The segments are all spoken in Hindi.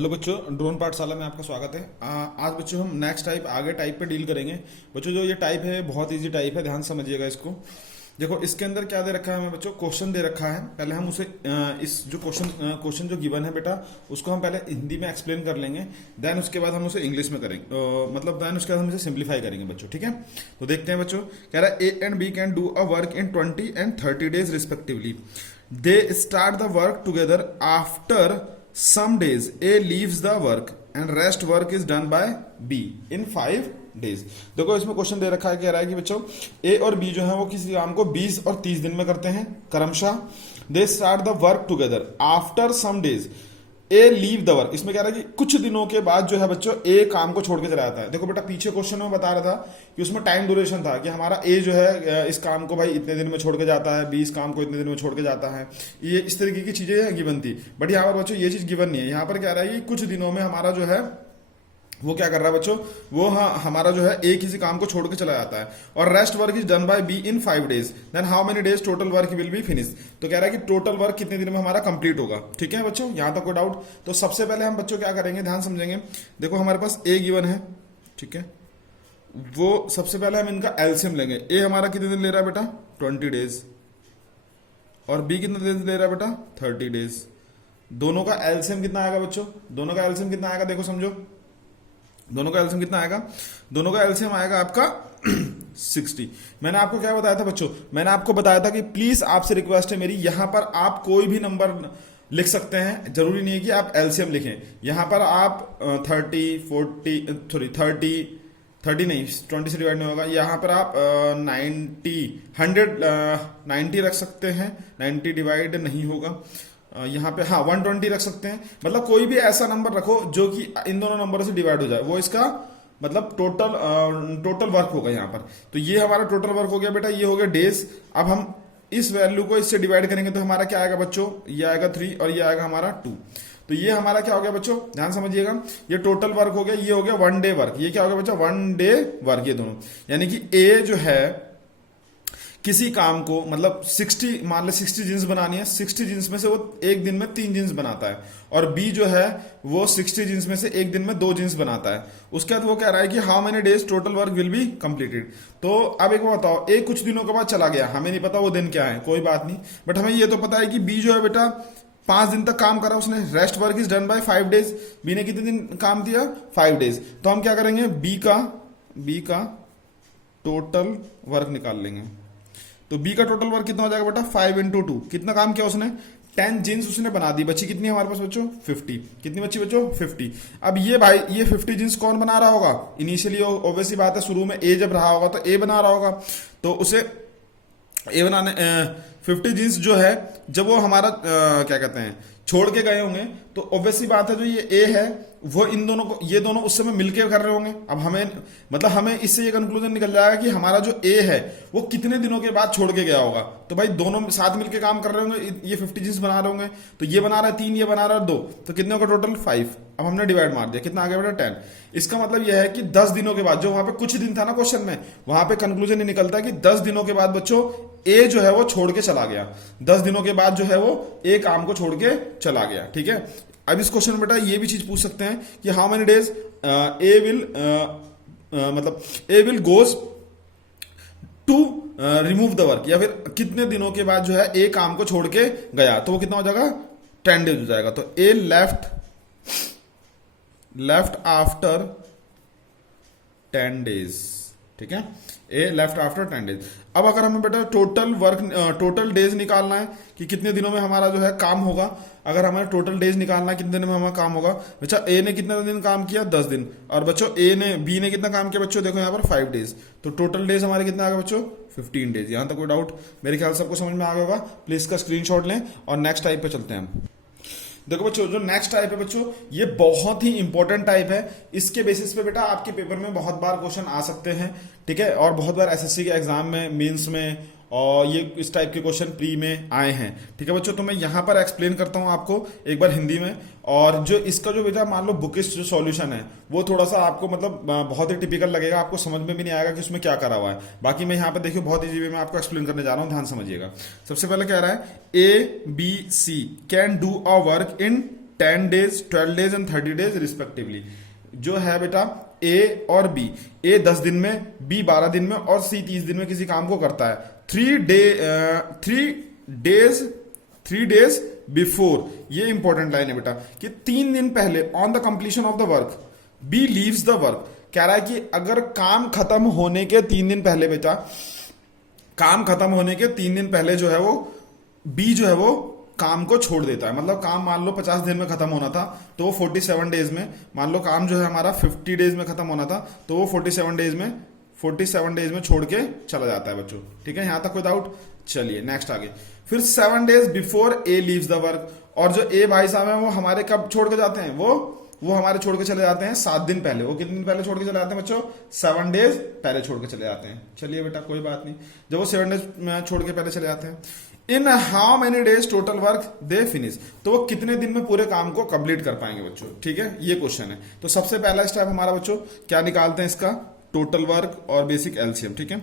हेलो बच्चों, ड्रोन पाठशाला में आपका स्वागत है। आज बच्चों हम नेक्स्ट टाइप आगे टाइप पे डील करेंगे। बच्चों जो ये टाइप है बहुत इजी टाइप है, ध्यान समझिएगा इसको। देखो इसके अंदर क्या दे रखा है हमें बच्चों, क्वेश्चन दे रखा है। पहले हम उसे इस जो क्वेश्चन जो गिवन है बेटा, उसको हम पहले हिंदी में एक्सप्लेन कर लेंगे, देन उसके बाद हम उसे इंग्लिश में करेंगे, देन उसके बाद हम इसे सिंप्लीफाई करेंगे बच्चों। ठीक है, तो देखते हैं बच्चों। कह रहा है A and B can do a work in 20 and 30 days respectively. They start the work together after some days A leaves the work and rest work is done by B in 5 days। देखो इसमें क्वेश्चन दे रखा है, कह रहा है कि बच्चों A और B जो है वो किसी काम को 20 और 30 दिन में करते हैं क्रमशः। They start the work together after some days A leave the work. इसमें कह रहा है कि कुछ दिनों के बाद जो है बच्चों ए काम को छोड़ के चला जाता है। देखो बेटा पीछे क्वेश्चन में बता रहा था कि उसमें टाइम ड्यूरेशन था कि हमारा ए जो है इस काम को भाई इतने दिन में छोड़ के जाता है, बी इस काम को इतने दिन में छोड़ के जाता है, ये इस तरीके की चीजें गिवन थी। बट यहाँ पर बच्चों ये चीज गिवन नहीं है। यहाँ पर कह रहा है कि कुछ दिनों में हमारा जो है वो क्या कर रहा है बच्चों, वो हमारा जो है ए किसी काम को छोड़ के चला जाता है। और rest work is done by B in 5 days, then how many days total work will be finish. तो कह रहा है कि टोटल वर्क कितने दिन में हमारा कंप्लीट होगा। ठीक है बच्चों, यहां तक कोई डाउट? तो सबसे पहले हम बच्चों क्या करेंगे, ध्यान समझेंगे। देखो हमारे पास ए गिवन है, ठीक है, वो सबसे पहले हम इनका एलसीएम लेंगे। ए हमारा कितने दिन ले रहा है बेटा, 20 डेज, और बी कितने दिन ले रहा है बेटा, 30 डेज। दोनों का एलसीएम कितना आएगा बच्चों, दोनों का एलसीएम कितना आएगा, देखो समझो, दोनों का एलसीएम कितना आएगा, दोनों का एलसीएम आएगा आपका 60। मैंने आपको क्या बताया था बच्चों, मैंने आपको बताया था कि प्लीज आपसे रिक्वेस्ट है मेरी, यहां पर आप कोई भी नंबर लिख सकते हैं, जरूरी नहीं है कि आप एलसीएम लिखें। यहां पर आप 30 नहीं, 20 से डिवाइड नहीं होगा। यहां पर आप 90 रख सकते हैं, 90 डिवाइड नहीं होगा। यहाँ पे 120 रख सकते हैं। मतलब कोई भी ऐसा नंबर रखो जो कि इन दोनों नंबरों से डिवाइड हो जाए, वो इसका मतलब टोटल वर्क होगा यहाँ पर। तो ये हमारा टोटल वर्क हो गया बेटा, ये हो गया डेज। अब हम इस वैल्यू को इससे डिवाइड करेंगे तो हमारा क्या आएगा बच्चों, ये आएगा 3 और ये आएगा हमारा 2। तो ये हमारा क्या हो गया बच्चों, ध्यान समझिएगा, ये टोटल वर्क हो गया, ये हो गया 1 डे वर्क। ये क्या हो गया बच्चों, 1 डे वर्क, ये दोनों। यानी कि ए जो है किसी काम को मतलब 60, मान ले 60 जींस बनानी है, 60 जींस में से वो एक दिन में 3 जींस बनाता है। और बी जो है वो 60 जींस में से एक दिन में 2 जींस बनाता है। उसके बाद वो कह रहा है कि how many days total work will be completed. तो अब एक बार बताओ, एक कुछ दिनों के बाद चला गया, हमें नहीं पता वो दिन क्या है, कोई बात नहीं, बट हमें ये तो पता है कि बी जो है बेटा 5 दिन तक काम करा उसने। Rest work is done by 5 days. B ने कितने दिन काम किया, 5 डेज। तो हम क्या करेंगे, बी का टोटल वर्क निकाल लेंगे। तो बी का टोटल वर्क कितना हो जाएगा बेटा, 5 × 2। कितना काम किया उसने, 10 जींस उसने बना दी। बची कितनी हमारे पास बच्चों, 50। कितनी बची बच्चों, 50। अब ये भाई ये 50 जींस कौन बना रहा होगा, इनिशियली ऑब्वियसली बात है, शुरू में ए जब रहा होगा तो ए बना रहा होगा। तो उसे ए बनाने 50 जींस जो है जब वो हमारा क्या कहते हैं छोड़ के गए होंगे, तो ऑब्वियसली बात है जो ये ए है वो इन दोनों को, ये दोनों उस समय मिलके कर रहे होंगे। अब हमें इससे ये कंक्लूजन निकल जाएगा कि हमारा जो ए है वो कितने दिनों के बाद छोड़ के गया होगा। तो भाई दोनों साथ मिलके काम कर रहे होंगे, ये 50 जींस बना रहे होंगे। तो ये बना रहा है 3, ये बना रहा है 2, तो कितने होगा टोटल 5। अब हमने डिवाइड मार दिया, कितना आ गया बेटा 10। इसका मतलब यह है कि 10 दिनों के बाद, जो वहां पे कुछ दिन था ना क्वेश्चन में, वहां पे कंक्लूजन ये निकलता है कि 10 दिनों के बाद बच्चों ए जो है वो छोड़ के चला गया। 10 दिनों के बाद जो है वो ए काम को छोड़ के चला गया। ठीक है, अब इस क्वेश्चन में बेटा ये भी चीज पूछ सकते हैं कि how many days A will goes to remove the work, या फिर कितने दिनों के बाद जो है ए काम को छोड़ के गया, तो वो कितना हो जाएगा, 10 डेज हो जाएगा। तो ए लेफ्ट आफ्टर 10 डेज। ठीक है, ए लेफ्ट आफ्टर 10 डेज। अब अगर हमें बेटा टोटल डेज निकालना है कि कितने दिनों में हमारा जो है काम होगा, अगर हमें टोटल डेज निकालना है कितने दिन में हमारा काम होगा, बच्चा ए ने कितने दिन काम किया, 10 दिन। और बच्चों बी ने कितना काम किया बच्चों, देखो यहाँ पर 5 डेज। तो टोटल डेज हमारे कितना आ गया बच्चों, 15 डेज। यहां तक कोई डाउट? मेरे ख्याल सबको समझ में आ गया होगा। प्लीज इसका स्क्रीनशॉट लें और नेक्स्ट टाइप पे चलते हैं हम। देखो बच्चों जो नेक्स्ट टाइप है बच्चों, ये बहुत ही इंपॉर्टेंट टाइप है। इसके बेसिस पे बेटा आपके पेपर में बहुत बार क्वेश्चन आ सकते हैं। ठीक है, और बहुत बार एसएससी के एग्जाम में, मेंस में, और ये इस टाइप के क्वेश्चन प्री में आए हैं। ठीक है बच्चों, तो मैं यहाँ पर एक्सप्लेन करता हूँ आपको एक बार हिंदी में। और जो इसका जो बेटा मान लो बुकिश जो सॉल्यूशन है वो थोड़ा सा आपको मतलब बहुत ही टिपिकल लगेगा, आपको समझ में भी नहीं आएगा कि उसमें क्या करा हुआ है। बाकी मैं यहाँ पे देखिए बहुत इजी वे में आपको एक्सप्लेन करने जा रहा हूँ, ध्यान समझिएगा। सबसे पहले कह रहा है A B C can do a work in 10 days, 12 days and 30 days respectively. जो है बेटा ए और बी, ए 10 दिन में, बी 12 दिन में और सी 30 दिन में किसी काम को करता है। 3 डेज बिफोर, ये इंपॉर्टेंट लाइन है बेटा, कि 3 दिन पहले on the completion of the work B leaves the work. कह रहा है कि अगर काम खत्म होने के 3 दिन पहले बेटा, काम खत्म होने के 3 दिन पहले जो है वो बी जो है वो काम को छोड़ देता है। मतलब काम मान लो 50 दिन में खत्म होना था तो वो 47 डेज में, मान लो काम जो है हमारा 50 डेज में खत्म होना था तो वो 47 डेज में छोड़ के चला जाता है बच्चों। ठीक है, यहां तक कोई डाउट? चलिए नेक्स्ट आगे। फिर 7 days before A leaves the work, और जो ए भाई साहब हैं वो हमारे कब छोड़ के जाते हैं? वो हमारे छोड़ के चले जाते हैं 7 दिन पहले। वो कितने दिन पहले छोड़ के चले जाते हैं बच्चों? 7 डेज पहले छोड़ के चले जाते हैं। चलिए बेटा कोई बात नहीं, जब वो 7 डेज छोड़ के पहले चले जाते हैं। इन how many days total work they finish, तो वो कितने दिन में पूरे काम को कंप्लीट कर पाएंगे बच्चों। ठीक है, ये क्वेश्चन है। तो सबसे पहला स्टेप हमारा बच्चों क्या निकालते हैं? इसका टोटल वर्क और बेसिक एलसीएम। ठीक है,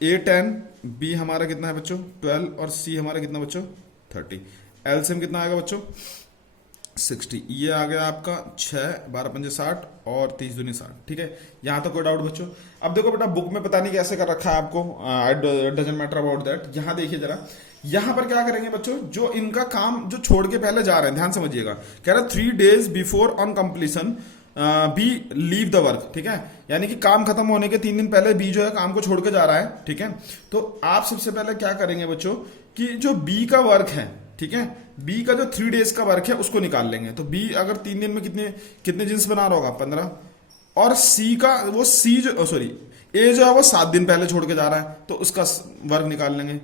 ए 10, बी हमारा कितना है बच्चों 12 और सी हमारा कितना बच्चों 30। एलसीएम कितना आएगा बच्चों 60। ये आ गया आपका 6, 12 पंजे 60 और 30 दूनी 60। ठीक है, यहां तक कोई डाउट बच्चों? अब देखो बेटा बुक में पता नहीं कैसे कर रखा है आपको, डजंट मैटर अबाउट दैट। यहां देखिए जरा, यहां पर क्या करेंगे बच्चों, जो इनका काम जो छोड़ के पहले जा रहे हैं, ध्यान समझिएगा। कह रहा है 3 days before on completion B leave the work. ठीक है, यानी कि काम खत्म होने के 3 दिन पहले बी जो है काम को छोड़ के जा रहा है। ठीक है, तो आप सबसे पहले क्या करेंगे बच्चों कि जो बी का वर्क है, ठीक है, बी का जो 3 डेज का वर्क है उसको निकाल लेंगे। तो बी अगर 3 दिन में कितने जींस बना रहा होगा 15, और सी का वो सी जो सॉरी ए जो है वो 7 दिन पहले छोड़ के जा रहा है तो उसका वर्क निकाल लेंगे।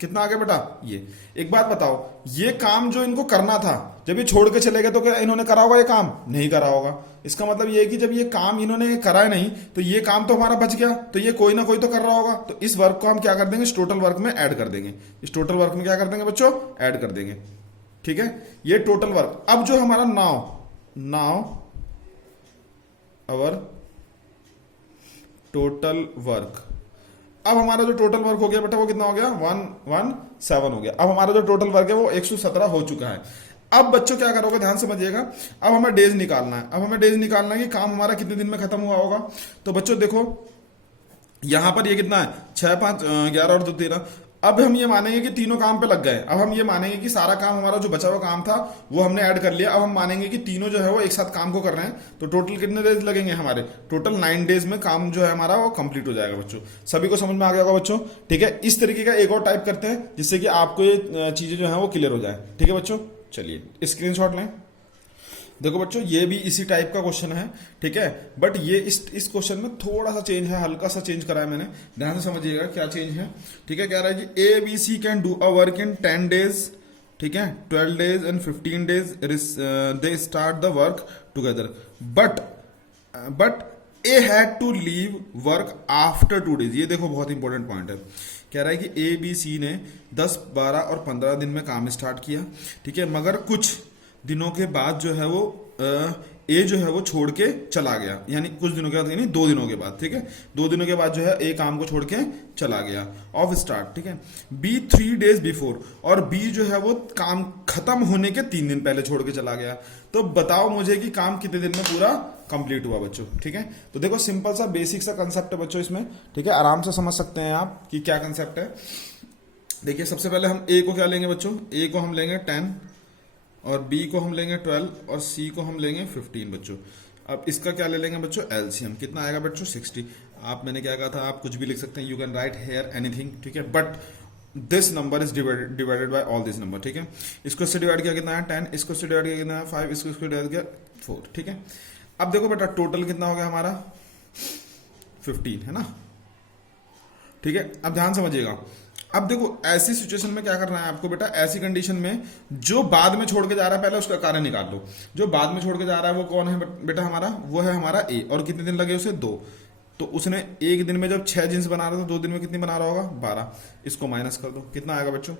कितना आ गया बेटा? ये एक बात बताओ, ये काम जो इनको करना था जब ये छोड़ के चले गए तो क्या इन्होंने करा होगा? ये काम नहीं करा होगा। इसका मतलब ये है कि जब ये काम इन्होंने करा है नहीं तो ये काम तो हमारा बच गया, तो ये कोई ना कोई तो कर रहा होगा। तो इस वर्क को हम क्या कर देंगे? इस टोटल वर्क में ऐड कर देंगे। इस टोटल वर्क में क्या कर देंगे बच्चों? ऐड कर देंगे। ठीक है, ये टोटल वर्क। अब जो हमारा नाउ अवर टोटल वर्क, अब हमारा जो टोटल वर्क हो गया बेटा वो कितना हो गया? 117 हो गया। अब हमारा जो टोटल वर्क है वो 117 हो चुका है। अब बच्चों क्या करोगे? ध्यान समझिएगा, अब हमें डेज निकालना है। अब हमें डेज निकालना है कि काम हमारा कितने दिन में खत्म हुआ होगा। तो बच्चों देखो यहां पर ये कितना है 6, 5, 11 और 2, 13। अब हम ये मानेंगे कि तीनों काम पे लग गए। अब हम ये मानेंगे कि सारा काम हमारा जो बचा हुआ काम था वो हमने ऐड कर लिया। अब हम मानेंगे कि तीनों जो है वो एक साथ काम को कर रहे हैं। तो टोटल कितने डेज लगेंगे हमारे? टोटल 9 डेज में काम जो है हमारा वो कंप्लीट हो जाएगा बच्चों। सभी को समझ में आ गया होगा बच्चों? ठीक है, इस तरीके का एक और टाइप करते हैं जिससे कि आपको ये चीजें जो है वो क्लियर हो जाए। ठीक है बच्चों, चलिए स्क्रीनशॉट लें। देखो बच्चों ये भी इसी टाइप का क्वेश्चन है। ठीक है, बट ये इस क्वेश्चन में थोड़ा सा चेंज है, हल्का सा चेंज करा है मैंने। ध्यान से समझिएगा क्या चेंज है। ठीक है, कह रहा है कि A B C can do a work in 10 days, ठीक है, 12 days and 15 days they start the work together, but A had to leave work after 2 days. ये देखो बहुत इंपॉर्टेंट पॉइंट है। कह रहा है कि ए बी सी ने 10, 12 और 15 दिन में काम स्टार्ट किया। ठीक है, मगर कुछ दिनों के बाद जो है वो ए जो है वो छोड़ के चला गया, यानी कुछ दिनों के बाद, यानी 2 दिनों के बाद। ठीक है, 2 दिनों के बाद जो है ए काम को छोड़ के चला गया ऑफ स्टार्ट। ठीक है, बी 3 डेज बिफोर, और बी जो है वो काम खत्म होने के 3 दिन पहले छोड़ के चला गया। तो बताओ मुझे कि काम कितने दिन में पूरा कंप्लीट हुआ बच्चों। ठीक है, तो देखो सिंपल सा बेसिक सा कंसेप्ट है बच्चों इसमें। ठीक है, आराम से समझ सकते हैं आप कि क्या कंसेप्ट है। देखिए सबसे पहले हम ए को क्या लेंगे बच्चों? ए को हम लेंगे 10 और बी को हम लेंगे 12 और सी को हम लेंगे 15 बच्चों। अब इसका क्या ले लेंगे बच्चों? एलसीएम। कितना आएगा बच्चों? 60। आप मैंने क्या कहा था, आप कुछ भी लिख सकते हैं, you can write here anything. ठीक है, but this number is divided by all this number. ठीक है, इसको इससे डिवाइड किया कितना है 10, इसको इससे डिवाइड किया कितना है 5, इसको इसको डिवाइड किया 4। ठीक है, अब देखो बेटा टोटल कितना हो गया हमारा 15 है ना। ठीक है, अब ध्यान समझिएगा। अब देखो ऐसी सिचुएशन में क्या करना है आपको बेटा? ऐसी कंडीशन में जो बाद में छोड़ के जा रहा है पहले उसका कारण निकाल लो। जो बाद में छोड़ के जा रहा है वो कौन है बेटा हमारा? वो है हमारा ए। और कितने दिन लगे उसे? 2। तो उसने एक दिन में जब 6 जींस बना रहा था, 2 दिन में कितनी बना रहा होगा? 12। इसको माइनस कर दो, कितना आएगा बच्चों?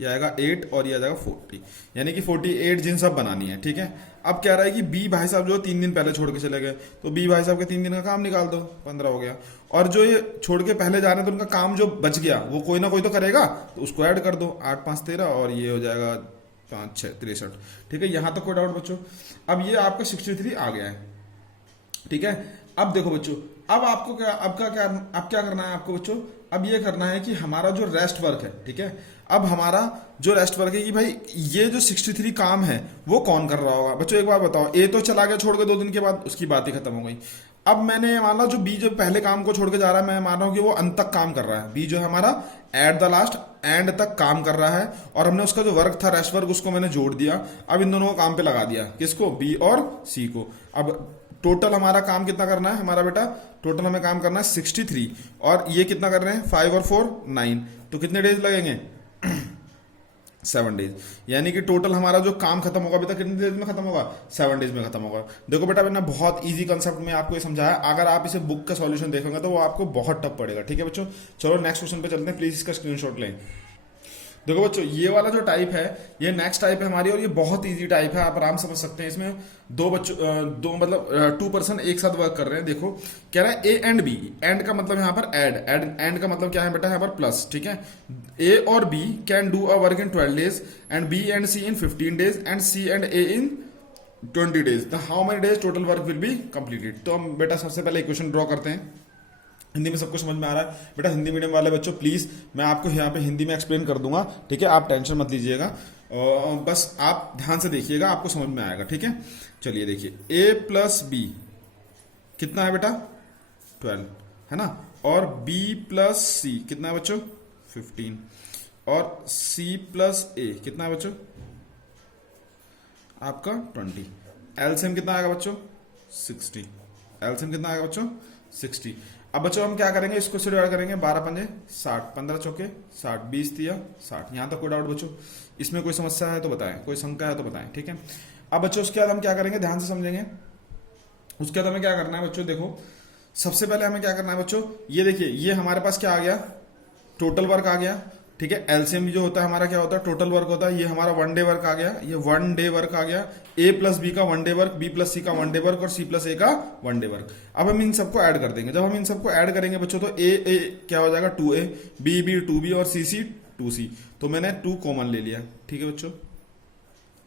ये आएगा 8 और ये आ जाएगा 40, यानी कि 48 जींस अब बनानी है। ठीक है, अब क्या रहा है कि बी भाई साहब जो 3 दिन पहले छोड़ के चले गए, तो बी भाई साहब के 3 दिन का काम निकाल दो, 15 हो गया। और जो ये छोड़ के पहले जा रहे हैं तो उनका काम जो बच गया वो कोई ना कोई तो करेगा, तो उसको ऐड कर दो, 8, 5, 13 और ये हो जाएगा 5 6 63, ठीक है। यहां तक कोई डाउट बच्चों? अब ये आपका 63 आ गया है, ठीक है। अब देखो बच्चों, अब आपको क्या, अब क्या करना है आपको बच्चों? अब ये करना है कि हमारा जो रेस्ट वर्क है, ठीक है, अब हमारा जो रेस्ट वर्क है कि भाई ये जो 63 काम है वो कौन कर रहा होगा बच्चों? एक बार बताओ, ए तो चला गया छोड़ के 2 दिन के बाद, उसकी बात ही खत्म हो गई। अब मैंने मान लो जो बी जो पहले काम को छोड़ के जा रहा है, मैं मान रहा हूं कि वो अंत तक काम कर रहा है। बी जो है हमारा एट द लास्ट एंड तक काम कर रहा है, और हमने उसका जो वर्क था रेस्ट वर्क उसको मैंने जोड़ दिया। अब इन दोनों को काम पे लगा दिया, किसको? बी और सी को। अब टोटल हमारा काम कितना करना है हमारा बेटा? टोटल हमें काम करना है 63, और ये कितना कर रहे हैं? 5 और 4 9, तो कितने डेज लगेंगे? 7 डेज। यानी कि टोटल हमारा जो काम खत्म होगा बेटा कितने डेज में खत्म होगा? 7 डेज में खत्म होगा। देखो बेटा मैंने बहुत इजी कंसेप्ट में आपको ये समझाया, अगर आप इसे बुक का सॉल्यूशन देखोगे तो वो आपको बहुत टफ पड़ेगा, ठीक है बच्चों। चलो नेक्स्ट क्वेश्चन पे चलते हैं, प्लीज इसका स्क्रीनशॉट लें। देखो बच्चों, ये वाला जो टाइप है ये नेक्स्ट टाइप है हमारी, और ये बहुत इजी टाइप है, आप आराम समझ सकते हैं। इसमें दो मतलब 2 पर्सन एक साथ वर्क कर रहे हैं। देखो कह रहा है ए एंड बी, एंड का मतलब यहाँ पर एंड का मतलब क्या है बेटा? यहाँ पर प्लस, ठीक है। ए और B can do a work in 12 days and B and C in 15 days and C and A in 20 days. How many days total work will be completed? तो हम बेटा सबसे पहले इक्वेशन ड्रॉ करते हैं। हिंदी में सबको समझ में आ रहा है बेटा? हिंदी मीडियम वाले बच्चों प्लीज मैं आपको यहाँ पे हिंदी में एक्सप्लेन कर दूंगा, ठीक है, आप टेंशन मत लीजिएगा, बस आप ध्यान से देखिएगा, आपको समझ में आएगा, ठीक है। चलिए देखिए, ए प्लस बी कितना है बेटा? 12 है ना, और बी प्लस सी कितना है बच्चों? 15, और सी प्लस ए कितना है बच्चों? आपका 20। एलसीएम कितना आएगा बच्चों? 60। एलसीएम कितना आएगा बच्चों? 60। अब बच्चों हम क्या करेंगे? इसको से डिवाइड करेंगे, 12 पंजे 60, 15 चौके 60, 20 दिया 60। यहां तक कोई डाउट बच्चों? इसमें कोई समस्या है तो बताएं, कोई शंका है तो बताएं, ठीक है। अब बच्चों उसके बाद हम क्या करेंगे, ध्यान से समझेंगे। उसके बाद हमें क्या करना है बच्चों? देखो सबसे पहले हमें क्या करना है बच्चों? ये देखिए, ये हमारे पास क्या आ गया? टोटल वर्क आ गया, ठीक है। एलसीएम जो होता है हमारा क्या होता है? टोटल वर्क होता है। ये हमारा 1 डे वर्क आ गया, ये 1 डे वर्क आ गया। ए प्लस बी का 1 डे वर्क, बी प्लस सी का 1 डे वर्क, और सी प्लस ए का 1 डे वर्क। अब हम इन सबको ऐड कर देंगे। जब हम इन सबको ऐड करेंगे बच्चों तो ए क्या हो जाएगा? 2a, बी 2b, और सी 2c। तो मैंने 2 कॉमन ले लिया, ठीक है बच्चों।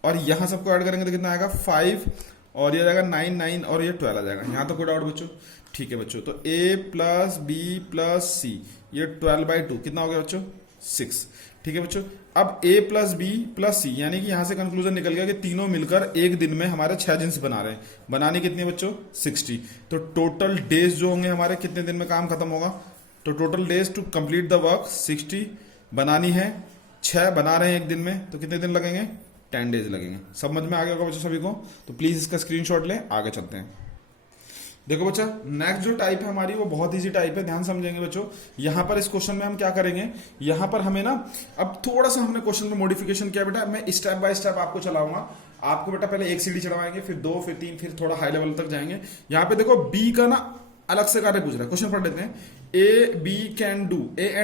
और यहां सबको ऐड करेंगे तो कितना आएगा? 5, और ये जाएगा 9 9, और ये 12 आ जाएगा। यहां तो कोई डाउट बच्चों? ठीक है बच्चों। तो a प्लस बी प्लस सी, ये 12/2 कितना हो गया बच्चों? 6, ठीक है बच्चों। अब a प्लस बी प्लस सी, यानी कि यहां से कंक्लूजन निकल गया कि तीनों मिलकर एक दिन में हमारे 6 जिन्स बना रहे हैं। बनाने कितनी बच्चों? 60। तो टोटल डेज जो होंगे हमारे कितने दिन में काम खत्म होगा? तो total days to complete the work 60 बनानी है, 6 बना रहे हैं एक दिन में, तो कितने दिन लगेंगे? 10 डेज लगेंगे। समझ में आ गया होगा बच्चों सभी को? तो प्लीज इसका स्क्रीनशॉट लें, आगे चलते हैं। देखो बच्चा, नेक्स्ट जो टाइप है हमारी वो बहुत इजी टाइप है, ध्यान समझेंगे बच्चों। यहां पर इस क्वेश्चन में हम क्या करेंगे? यहां पर हमें ना अब थोड़ा सा हमने क्वेश्चन में मॉडिफिकेशन किया बेटा। मैं स्टेप बाय स्टेप आपको चलाऊंगा। आपको बेटा पहले एक सीढ़ी चढ़वाएंगे, फिर 2, फिर 3, फिर थोड़ा हाई लेवल तक जाएंगे। यहाँ पे देखो बी का ना अलग से कार्य पूछ रहा है, क्वेश्चन पढ़ लेते हैं। A and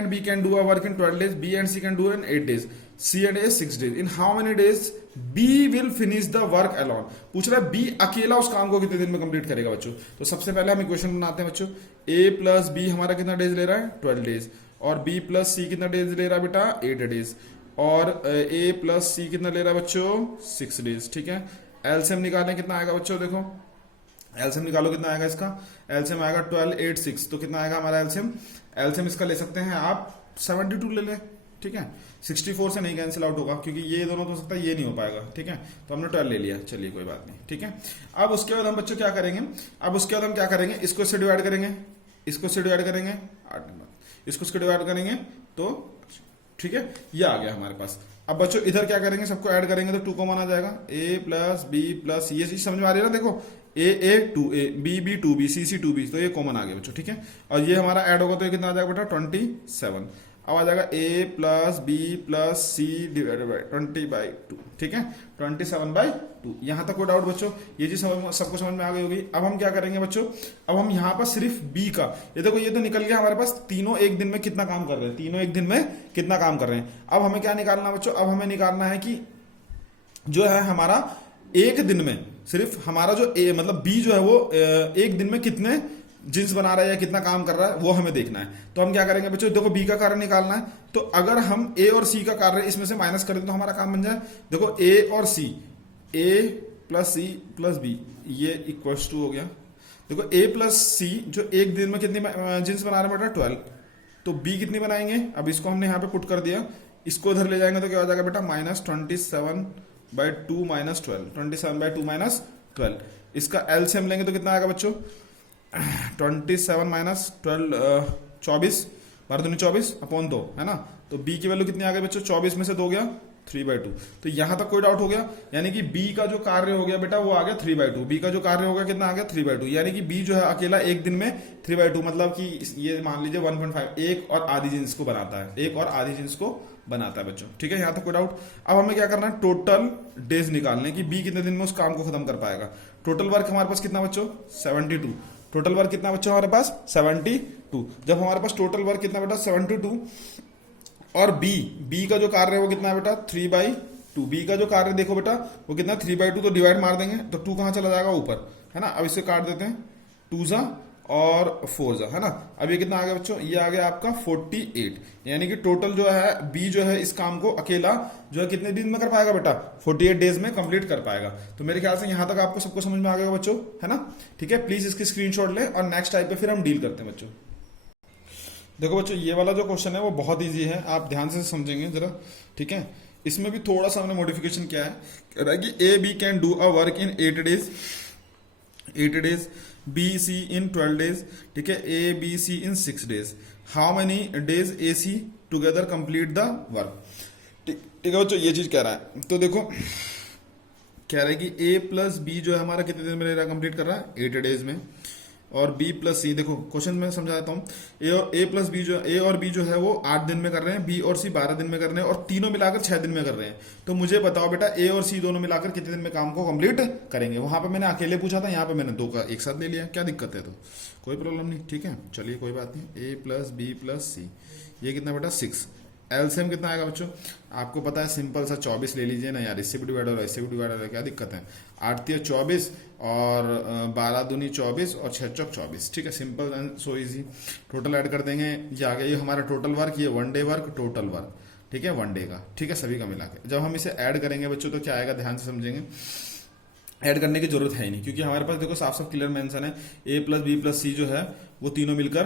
B can do a work in 12 days, B and C can do in 8 days, C and A 6 days. In how many days B will finish the work alone? पूछ रहा है बी अकेला उस काम को कितने दिन में कंप्लीट करेगा बच्चों। तो सबसे पहले हम इक्वेशन बनाते हैं बच्चों। ए प्लस बी हमारा कितना डेज ले रहा है? 12 डेज, और बी प्लस सी कितना डेज ले रहा है बेटा? 8 डेज, और ए प्लस सी कितना ले रहा है बच्चों? 6 डेज, ठीक है। एलसीएम निकालें, कितना आएगा बच्चों? देखो एलसीएम निकालो, कितना आएगा इसका? एलसीएम आएगा 12 8 6, तो कितना आएगा हमारा एलसीएम? एलसीएम इसका ले सकते हैं आप 72 ले ले, ठीक है। 64 से नहीं कैंसिल आउट होगा क्योंकि ये दोनों तो हो सकता है ये नहीं हो पाएगा, ठीक है। तो हमने 12 ले लिया, चलिए कोई बात नहीं, ठीक है। अब उसके बाद हम बच्चों क्या करेंगे? अब उसके बाद हम क्या करेंगे? इसको इससे डिवाइड करेंगे, इसको इससे डिवाइड करेंगे, 8 नंबर, इसको इसको डिवाइड करेंगे तो ठीक है, ये आ गया हमारे पास। अब बच्चों इधर क्या करेंगे? सबको ऐड करेंगे तो 2 कॉमन आ जाएगा। ए प्लस बी प्लस, ये चीज समझ में आ रही है ना? देखो ए 2a, बी 2b, सी 2b, तो ये कॉमन आ गया बच्चों, ठीक है। और ये हमारा ऐड होगा तो ये कितना आ जाएगा बेटा? 27। अब आ जाएगा a plus B plus C divided by 20/2, ठीक है, 27/2। यहां तक कोई डाउट बच्चों? ये चीज सबको समझ में आ गई होगी। अब हम क्या करेंगे बच्चों? अब हम यहाँ पर सिर्फ b का, ये देखो ये तो निकल गया हमारे पास, तीनों एक दिन में कितना काम कर रहे हैं, तीनों एक दिन में कितना काम कर रहे हैं। अब हमें क्या निकालना बच्चों? अब हमें निकालना है कि जो है हमारा एक दिन में सिर्फ हमारा जो ए मतलब बी जो है वो एक दिन में कितने जींस बना रहा है या कितना काम कर रहा है वो हमें देखना है। तो हम क्या करेंगे बच्चों, देखो बी का कार्य निकालना है, तो अगर हम ए और सी का कार्य इसमें से माइनस करें तो हमारा काम बन जाए। देखो ए और सी, ए प्लस सी प्लस बी, ये इक्वल्स टू हो गया। देखो ए प्लस सी जो एक दिन में कितनी जींस बना रहे हैं बेटा 12, तो बी कितनी बनाएंगे, अब इसको हमने यहाँ पे पुट कर दिया, इसको इधर ले जाएंगे तो क्या हो जाएगा बेटा -27/2 माइनस 12, 27/2 माइनस 12। इसका एलसीएम लेंगे तो कितना आएगा बच्चों 27 माइनस 12 24, 12×2 अपॉन 2 है ना। तो बी की वैल्यू कितनी आ गई बच्चों, 24 में से 2 गया 3/2। तो यहां तक कोई डाउट हो गया, यानी कि बी का जो कार्य हो गया बेटा वो आ गया 3/2। बी का जो कार्य हो गया कितना आ गया 3/2, यानी कि बी जो है अकेला एक दिन में 3/2, मतलब कि ये मान लीजिए 1.5 एक और आधी जींस को बनाता है, एक और आधी जींस को बनाता है बच्चों। ठीक है, यहां तक कोई डाउट। अब हमें क्या करना है, टोटल डेज निकालने की, बी कितने दिन में उस काम को खत्म कर पाएगा। टोटल वर्क हमारे पास कितना बच्चों 72, टोटल वर्क कितना बच्चों हमारे पास 72। जब हमारे पास टोटल वर्क कितना बेटा 72, और बी का जो कार्य है वो कितना है बेटा 3/2। बी का जो कार्य देखो बेटा वो कितना 3/2, तो डिवाइड मार देंगे तो 2 कहां चला जाएगा ऊपर, है ना। अब इसे काट देते हैं, 2 जा और 4 जा, है ना। अब ये कितना आ गया बच्चों, ये आ गया आपका 48, यानी कि टोटल जो है बी जो है इस काम को अकेला जो है कितने दिन में कर पाएगा बेटा 48 डेज में कंप्लीट कर पाएगा। तो मेरे ख्याल से यहां तक आपको सबको समझ में आ गया बच्चों, है ना। ठीक है, प्लीज इसकी स्क्रीनशॉट लें और नेक्स्ट टाइप पे फिर हम डील करते हैं बच्चों। देखो बच्चों ये वाला जो क्वेश्चन है वो बहुत इजी है, आप ध्यान से समझेंगे जरा। ठीक है, इसमें भी थोड़ा सा हमने मॉडिफिकेशन किया है, कह रहा है कि A B can do a work in 8 days, B C in 12 days, ठीक है, A B C in 6 days, how many days A C together complete the work. ठीक है बच्चों, ये चीज कह रहा है। तो देखो कह रहा है कि ए प्लस बी जो है हमारा कितने दिन में कंप्लीट कर रहा है 8 डेज में, और बी प्लस सी, देखो क्वेश्चन में समझाता हूँ, ए प्लस बी जो ए और बी जो है वो 8 दिन में कर रहे हैं, बी और सी 12 दिन में कर रहे हैं, और तीनों मिलाकर 6 दिन में कर रहे हैं। तो मुझे बताओ बेटा ए और सी दोनों मिलाकर कितने दिन में काम को कंप्लीट करेंगे। वहां पे मैंने अकेले पूछा था, यहाँ पे मैंने 2 का एक साथ ले लिया, क्या दिक्कत है, तो कोई प्रॉब्लम नहीं। ठीक है, चलिए कोई बात नहीं। ए प्लस बी प्लस सी, ये कितना बेटा 6, एलसीएम कितना आएगा बच्चों, आपको पता है सिंपल सा 24 ले लीजिए ना यार, इससे भी डिवाइड हो रहा है, इससे भी डिवाइड हो रहा है, क्या दिक्कत है। 8 × 24 और 12 दूनी 24 और 6 चौक 24। ठीक है, simple and so easy. Total add कर देंगे, ये आ गया, ये हमारा टोटल वर्क, ये 1 डे वर्क, टोटल वर्क, ठीक है 1 डे का। ठीक है, सभी का मिला के जब हम इसे ऐड करेंगे बच्चों तो क्या आएगा, ध्यान से समझेंगे। ऐड करने की जरूरत है ही नहीं, क्योंकि हमारे पास देखो साफ साफ क्लियर मेंशन है, ए प्लस बी प्लस सी जो है वो तीनों मिलकर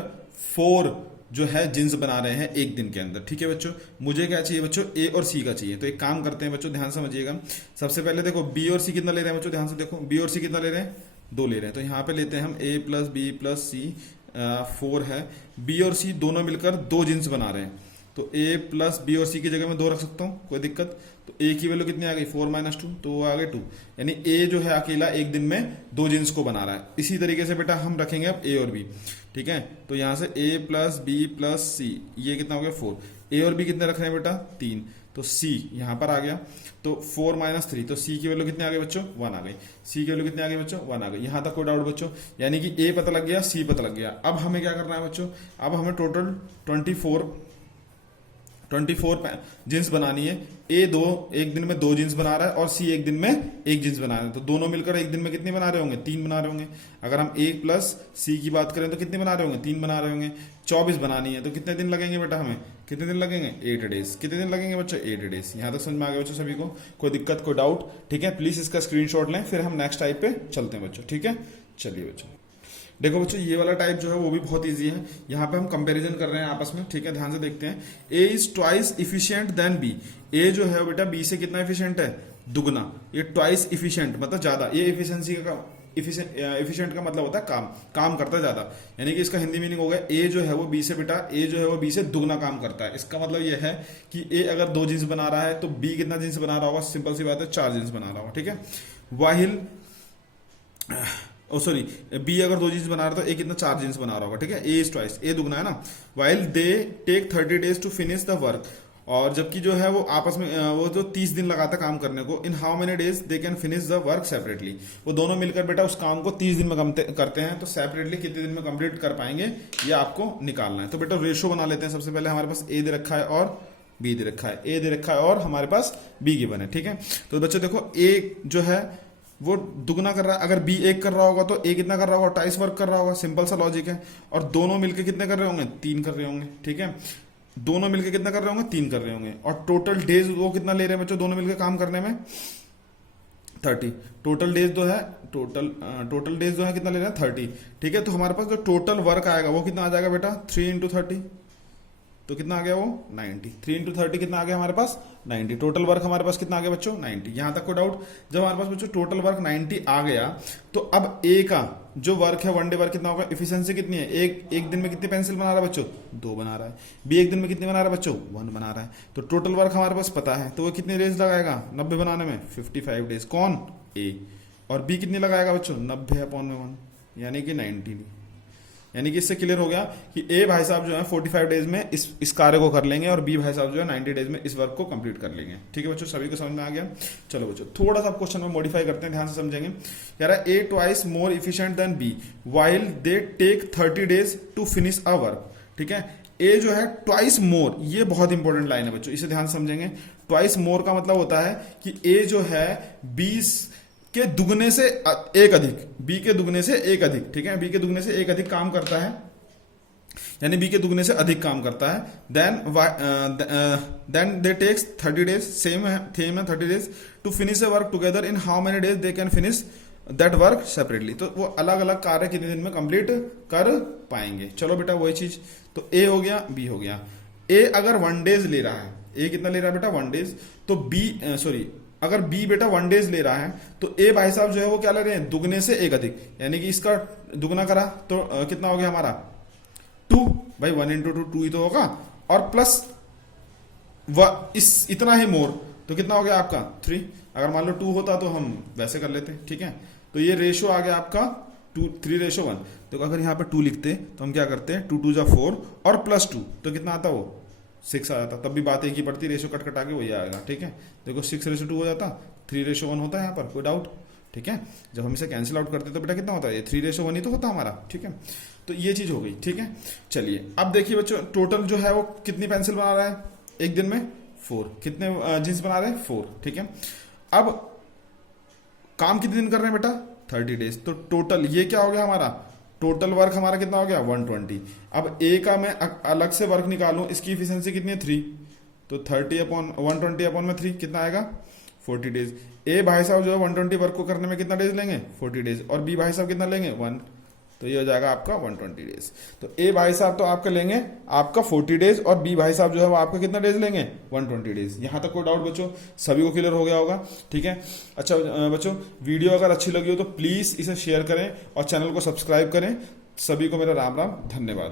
4 जो है जींस बना रहे हैं एक दिन के अंदर। ठीक है बच्चों, मुझे क्या चाहिए बच्चों ए और सी का चाहिए। तो एक काम करते हैं बच्चों, ध्यान समझिएगा। सबसे पहले देखो बी और सी कितना ले रहे हैं बच्चों, ध्यान से देखो, बी और सी कितना ले रहे हैं 2 ले रहे हैं। तो यहाँ पे लेते हैं हम ए प्लस बी प्लस सी 4 है, बी और सी दोनों मिलकर 2 जींस बना रहे हैं। तो ए प्लस बी और सी की जगह में 2 रख सकता हूँ, कोई दिक्कत। तो ए की वैल्यू कितनी आ गई 4 - 2, तो वो आ गए 2, यानी ए जो है अकेला एक दिन में 2 जींस को बना रहा है। इसी तरीके से बेटा हम रखेंगे अब ए और बी। ठीक है, तो यहां से ए प्लस बी प्लस सी, ये कितना हो गया 4, ए और बी कितने रख रहे हैं बेटा 3, तो सी यहां पर आ गया, तो 4 - 3, तो सी की वैल्यू कितनी आ गई बच्चों 1 आ गई। सी की वैल्यू कितनी आ गई बच्चों 1 आ गई। यहां तक कोई डाउट बच्चों, यानी कि ए पता लग गया, सी पता लग गया। अब हमें क्या करना है बच्चों, अब हमें टोटल 24 जींस बनानी है। एक दिन में 2 जींस बना रहा है और सी एक दिन में 1 जींस बना रहा है, तो दोनों मिलकर एक दिन में कितने बना रहे होंगे 3 बना रहे होंगे। अगर हम ए प्लस सी की बात करें तो कितने बना रहे होंगे 3 बना रहे होंगे। 24 बनानी है तो कितने दिन लगेंगे बेटा, हमें कितने दिन लगेंगे 8 डेज। कितने दिन लगेंगे बच्चों 8 डेज। यहाँ तक समझ में आ गया बच्चों सभी को, कोई दिक्कत कोई डाउट। ठीक है, प्लीज इसका स्क्रीनशॉट लें, फिर हम नेक्स्ट टाइप पे चलते हैं बच्चों। ठीक है, चलिए बच्चों देखो बच्चों ये वाला टाइप जो है वो भी बहुत इजी है। यहाँ पे हम कंपैरिजन कर रहे हैं आपस में। ठीक है, ध्यान से देखते हैं। A is twice efficient than B, A जो है बेटा बी से कितना इफिशियंट है दुगना। ये ट्वाइस इफिशियंट मतलब ज्यादा, ये इफिशियंसी का इफिशियंट का मतलब होता है काम करता है ज्यादा, यानी कि इसका हिंदी मीनिंग हो गया ए जो है वो बी से बेटा ए जो है वो बी से दुगना काम करता है। इसका मतलब ये है कि ए अगर 2 जींस बना रहा है तो बी कितना जींस बना रहा होगा, सिंपल सी बात है 4 जींस बना रहा होगा। ठीक है, वाहिल सॉरी बी अगर 2 जींस बना रहा है तो ए कितना 4 जींस बना रहा होगा। ठीक है, ए इज ट्वाइस, ए दुगना है ना। While they take 30 days to finish the work, और जबकि जो है वो आपस में वो जो 30 दिन लगाता काम करने को। इन how many days they can finish the work separately, वो दोनों मिलकर बेटा उस काम को 30 दिन में करते हैं, तो सेपरेटली कितने दिन में कंप्लीट कर पाएंगे ये आपको निकालना है। तो बेटा रेशो बना लेते हैं। सबसे पहले हमारे पास ए दे रखा है और बी दे रखा है, ए दे रखा है और हमारे पास बी गिवन है। ठीक है, तो बच्चों देखो ए जो है वो दुगना कर रहा है। अगर बी 1 कर रहा होगा तो ए कितना कर रहा होगा, 2.5 वर्क कर रहा होगा, सिंपल सा लॉजिक है। और दोनों मिलके कितने कर रहे होंगे, 3 कर रहे होंगे, ठीक है। दोनों मिलके कितना कर रहे होंगे, 3 कर रहे होंगे। और टोटल डेज वो कितना ले रहे हैं बच्चों दोनों मिलके काम करने में, 30। टोटल डेज जो है टोटल डेज जो है कितना ले रहे हैं, 30, ठीक है। तो हमारे पास जो टोटल वर्क आएगा वो कितना आ जाएगा बेटा, 3 इंटू 30, तो कितना आ गया वो 90। 3 इंटू 30 कितना आ गया हमारे पास, 90। टोटल वर्क हमारे पास कितना आ गया बच्चों, 90। यहां तक कोई डाउट? जब हमारे पास बच्चों टोटल वर्क 90 आ गया तो अब ए का जो वर्क है, वन डे वर्क कितना होगा, इफिशियंसी कितनी है, एक दिन में कितनी पेंसिल बना रहा है बच्चों, 2 बना रहा है। बी एक दिन में कितनी बना रहा है बच्चों, 1 बना रहा है। तो टोटल वर्क हमारे पास पता है, तो वो कितनी डेज लगाएगा, 90 बनाने में, 55 डेज। कौन, ए। और बी कितनी लगाएगा बच्चों, 90/1, यानी कि 90। यानी कि इससे क्लियर हो गया कि ए भाई साहब जो है 45 डेज में इस कार्य को कर लेंगे और बी भाई साहब जो है 90 डेज में इस वर्क को कंप्लीट कर लेंगे। ठीक है बच्चों, सभी को समझ में आ गया। चलो बच्चों थोड़ा सा क्वेश्चन में मॉडिफाई करते हैं, ध्यान से समझेंगे। कह रहा है A twice more efficient than B while they take 30 days to finish a work. ठीक है, ए जो है ट्वाइस मोर, ये बहुत इंपॉर्टेंट लाइन है बच्चों, इसे ध्यान से समझेंगे। ट्वाइस मोर का मतलब होता है कि ए जो है 20 के दुगने से एक अधिक, बी के दुगने से एक अधिक, ठीक है, बी के दुगने से एक अधिक काम करता है, यानी बी के दुगने से अधिक काम करता है। Then they takes 30 days, same है 30 days to finish a work together. In how many days they can finish that work separately. तो वो अलग अलग कार्य कितने दिन में कंप्लीट कर पाएंगे। चलो बेटा वही चीज, तो ए हो गया, बी हो गया। ए अगर 1 डेज ले रहा है, ए कितना ले रहा है बेटा, 1 डेज, तो बी अगर बी बेटा 1 डेज ले रहा है तो ए भाई साहब जो है वो क्या ले रहे हैं, दुगने से एक अधिक, यानी कि इसका दुगना करा तो कितना हो गया हमारा 2, भाई 1 इंटू 2 ही तो होगा, और प्लस इतना ही मोर, तो कितना हो गया आपका 3। अगर मान लो 2 होता तो हम वैसे कर लेते, ठीक है। तो ये रेशो आ गया आपका 3:1। तो अगर यहाँ पे 2 लिखते तो हम क्या करते हैं, 2 2 जा 4 और प्लस 2, तो कितना आता वो 6 आ जाता। तब भी बात एक ही पड़ती, रेशो कट कटा के वही आएगा, ठीक है। देखो 6:2 हो जाता, 3:1 होता है यहाँ पर, कोई डाउट, ठीक है। जब हम इसे कैंसिल आउट करते तो बेटा कितना होता है, ये 3:1 ही तो होता हमारा, ठीक है। तो ये चीज हो गई, ठीक है। चलिए अब देखिए बच्चों, टोटल जो है वो कितनी पेंसिल बना रहा है एक दिन में, 4। कितने जींस बना रहे हैं, 4, ठीक है। अब काम कितने दिन कर रहे हैं बेटा, 30 डेज। तो टोटल ये क्या हो गया हमारा, टोटल वर्क हमारा कितना हो गया 120। अब ए का मैं अलग से वर्क निकालूं, इसकी इफिशियंसी कितनी है 3, तो 30/120/3 कितना आएगा 40 डेज। ए भाई साहब जो है 120 वर्क को करने में कितना डेज लेंगे, 40 डेज, और बी भाई साहब कितना लेंगे 1, तो ये हो जाएगा आपका 120 डेज। तो ए भाई साहब तो आपका लेंगे आपका 40 डेज, और बी भाई साहब जो है वो आपका कितना डेज लेंगे 120 डेज। यहां तक कोई डाउट बच्चों, सभी को क्लियर हो गया होगा, ठीक है। अच्छा बच्चों, वीडियो अगर अच्छी लगी हो तो प्लीज इसे शेयर करें और चैनल को सब्सक्राइब करें। सभी को मेरा राम राम, धन्यवाद।